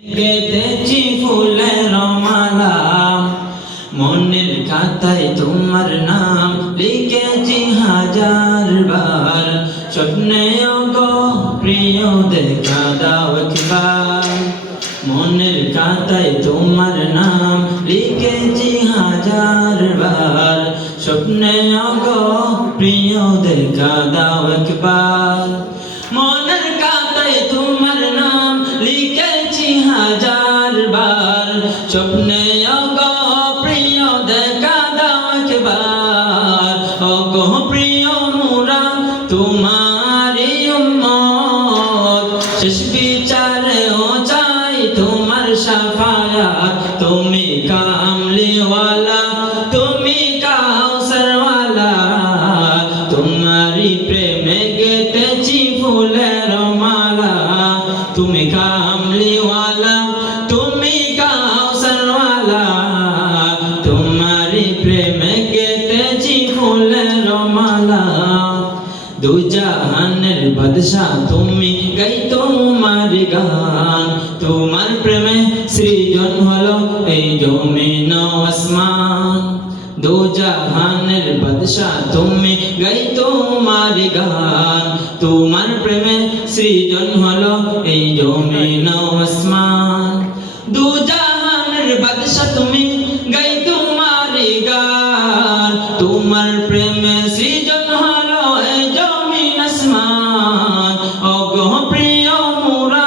গেঁথেছি ফুলের মালা, মনের খাতায় তোমার নাম লিখেছি হাজার বার। স্বপ্নে গো প্রিয় দেখা দাও একবার, মনের খাতায় তোমার নাম লিখেছি হাজার বার। স্বপ্নে গো প্রিয় দেখা দাও একবার, মনের খাতায় তোমার নাম লিখেছি হাজার বার। স্বপ্নে গো প্রিয় দেখা দাও একবার, ও গো প্রিয় মোরা তোমারই উম্মত। শেষ বিচারে ও চাই তোমার শাফায়াত, তুমি কামলিওয়ালা তুমি কাউসারওয়ালা। তোমারই প্রেমে গেঁথেছি ফুলের মালা, তুমি কামলিওয়ালা তুমি কাউসারওয়ালা। তোমারই প্রেমে গেঁথেছি ফুলের মালা। দু জাহানের বাদশা তুমি, গাই তোমার গান। তোমার প্রেমে সৃজন হলো এই জমিন আসমান। দু জাহানের বাদশা তুমি, গাই তোমার গান। তোমার প্রেমে সৃজন হলো এই জমিন আসমান। দু জাহানের বাদশা তুমি, গাই তোমার গান। তোমার প্রেমে সৃজন হলো এই জমিন আসমান। ও গো প্রিয় মোরা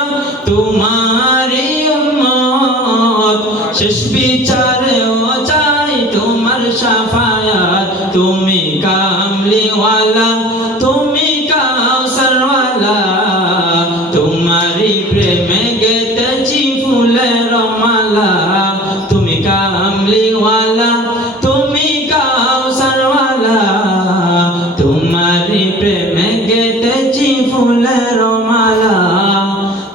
তোমারই উম্মত, শেষ বিচারে ও চাই তোমার শাফায়াত। তুমি কামলিওয়ালা তুমি কাউসারওয়ালা। তোমারই প্রেমে গেঁথেছি ফুলের মালা, তুমি কামলিওয়ালা তুমি কাউসারওয়ালা। তোমারই প্রেমে গেঁথেছি ফুলের মালা,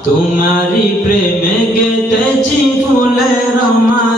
তোমারই প্রেমে গেঁথেছি ফুলের মালা।